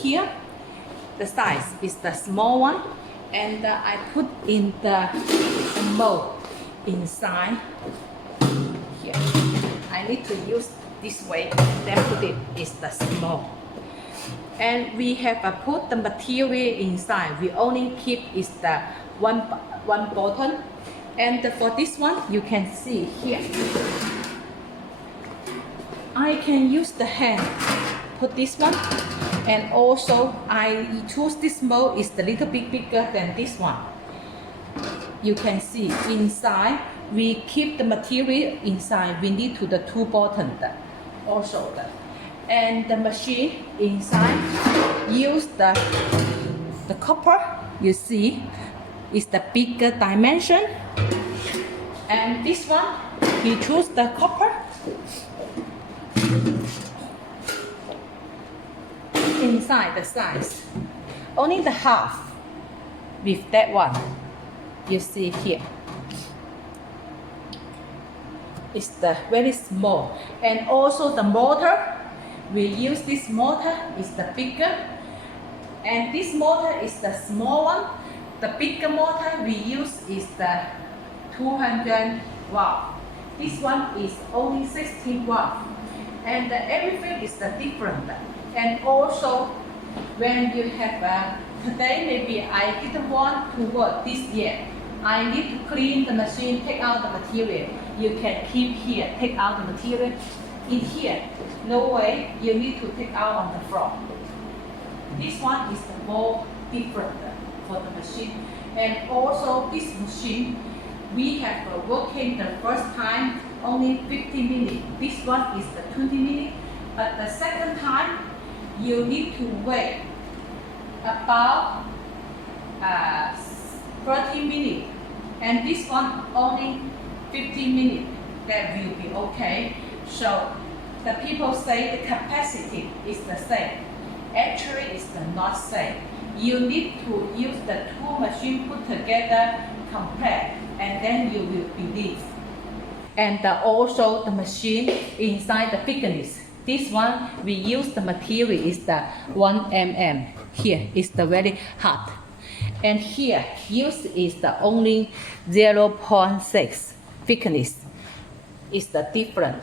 Here, the size is the small one, and I put in the mold inside here. I need to use this way, then put it is the small. And we have put the material inside. We only keep is the one button. And for this one, you can see here. I can use the hand, put this one. And also, I choose this mold is a little bit bigger than this one. You can see inside, we keep the material inside. We need to the two buttons also. And the machine inside use the copper. You see, is the bigger dimension. And this one, we choose the copper. Inside the size, only the half with that one. You see here, it's the very small. And also the motor, we use this motor is the bigger, and this motor is the small one. The bigger motor we use is the 200 watt. This one is only 16 watt, and everything is the different. And also, when you have today, maybe I didn't want to work this year. I need to clean the machine, take out the material. You can keep here, take out the material. In here, no way, you need to take out on the floor. This one is the more different for the machine. And also this machine, we have working the first time only 15 minutes. This one is the 20 minutes. But the second time, you need to wait about 30 minutes, and this one only 15 minutes. That will be okay. So the people say the capacity is the same. Actually, it's not same. You need to use the two machines put together, compare, and then you will believe. And also the machine inside the thickness. This one, we use the material is the 1 mm. Here is the very hard. And here, use is the only 0.6 thickness. Is the different.